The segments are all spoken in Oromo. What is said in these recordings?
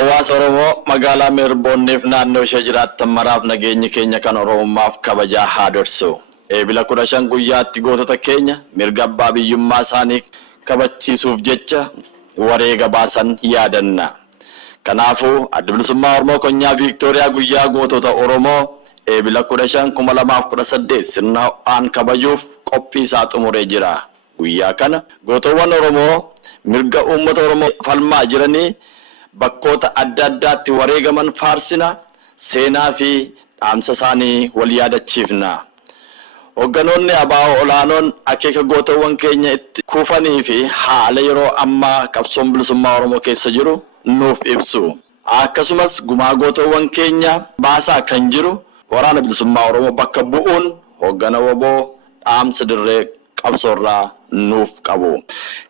Hawaasa Oromoo magaalaa Meelboorniif naannoo ishee jiraattan maraaf nageenyi keenya kan Oromummaaf kabajaa haa dursu. Eebila 15 guyyaatti gootota keenya mirga abbaa biyyummaa isaanii kabachiisuuf jecha wareega baasan yaadanna. Kanaafuu adda bilisummaa Oromoo konyaa Viiktooriyaa guyyaa gootota Oromoo eebila 15 2018 sirna ho'aan kabajuuf qophii isaa xumuree jira. Guyyaa kana gootowwan Oromoo mirga uummata Oromoo falmaa jiranii bakkoota adda addaatti wareegaman faarsina seenaa fi dhaamsa isaanii wal yaadachiifna. Hogganoonni ABO olaanoon akeeka gootowwan keenya itti kuufanii fi haala yeroo ammaa qabsoon bilisummaa Oromoo keessa jiru nuuf ibsu. Akkasumas gumaa gootowwan keenya baasaa kan jiru waraana bilisummaa Oromoo bakka bu'uun hoggana WBO dhaamsa dirree qabsoorraa nuuf qabu.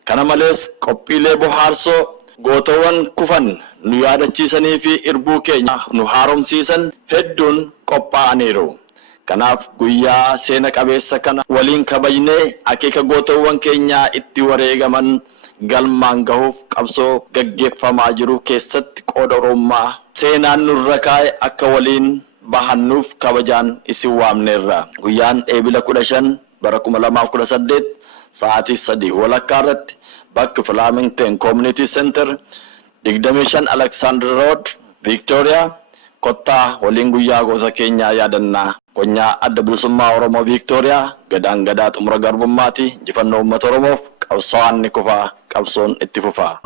Kana malees qophiilee bohaarsoo gootowwan kufan nu yaadachiisanii fi irbuu keenya nu haaromsiisan hedduun qophaa'aniiru. Kanaaf guyyaa seena qabeessa kana waliin kabajnee akeeka gootowwan keenyaa itti wareegaman galmaan gahuuf qabsoo gaggeeffamaa jiru keessatti qooda Oromummaa seenaan nurra kaa'e akka waliin bahannuuf kabajaan isin waamneerra. Guyyaan eebila 15 bara 2018 sa'aatii 3 walakkaa irratti bakka Flamington Community Center 25 Alexander Road Victoria kottaa waliin guyyaa goota keenyaa yaadannaa. Konyaa adda bilisummaa Oromoo Victoria gadaan gadaa xumura garbummaati. Injifannoo uummata Oromoof qabsoon ni kufaa, qabsoon itti fufaa.